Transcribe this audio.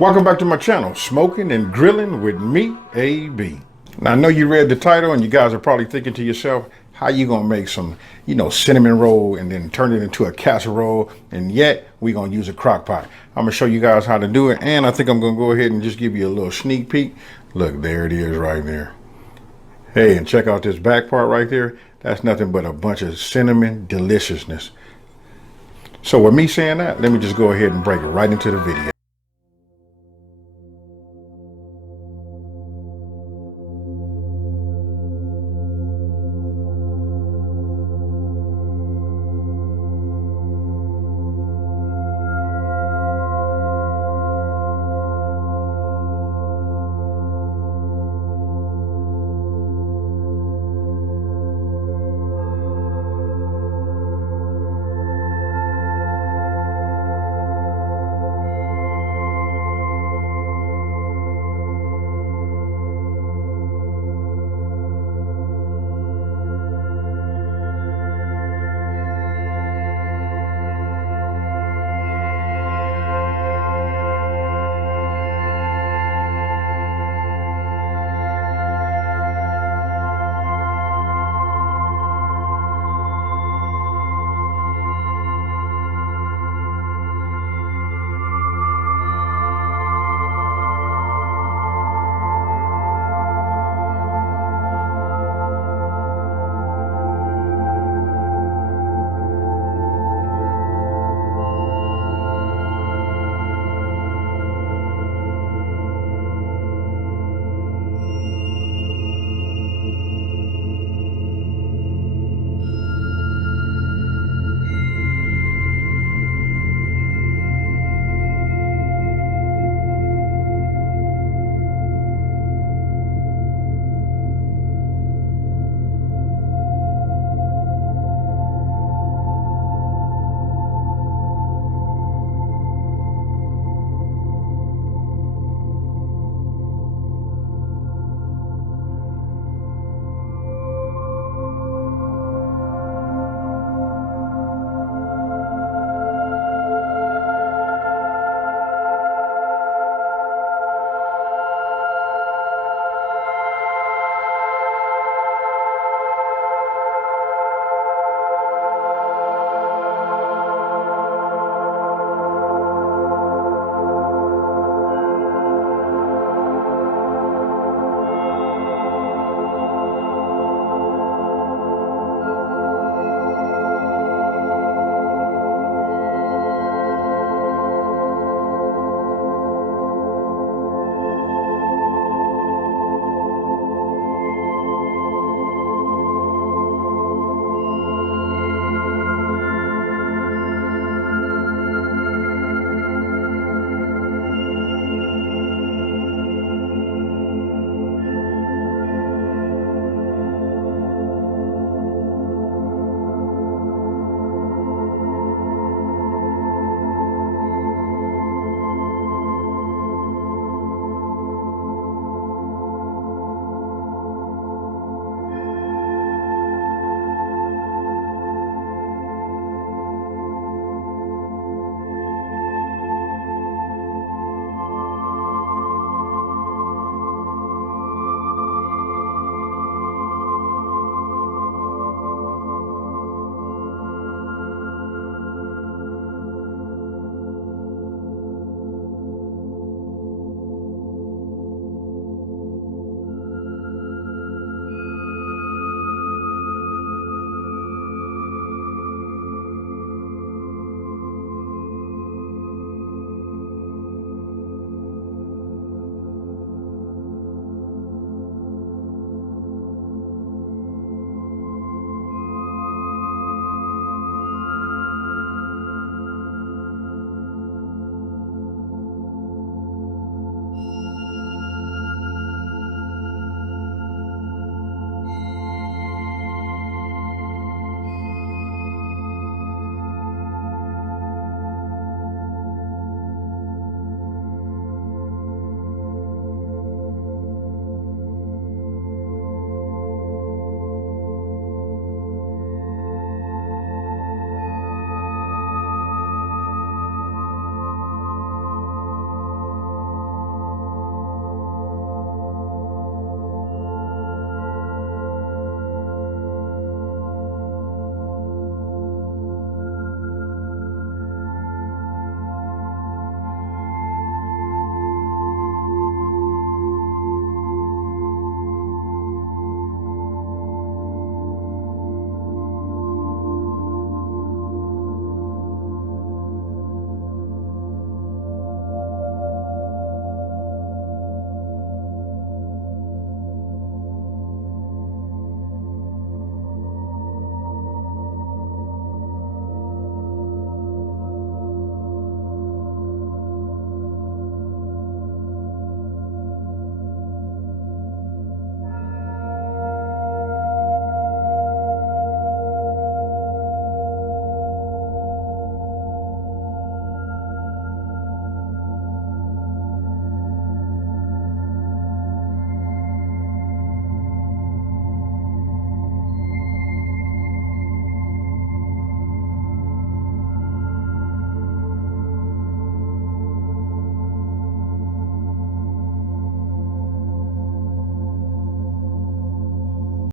Welcome back to my channel, Smoking and Grilling with me, AB. Now I know you read the title and you guys are probably thinking to yourself, how you gonna make some, cinnamon roll and then turn it into a casserole, and yet we're gonna use a crock pot. I'm gonna show you guys how to do it, and I think I'm gonna go ahead and just give you a little sneak peek. Look, there it is right there. Hey, and check out this back part right there. That's nothing but a bunch of cinnamon deliciousness. So with me saying that, let me just go ahead and break it right into the video.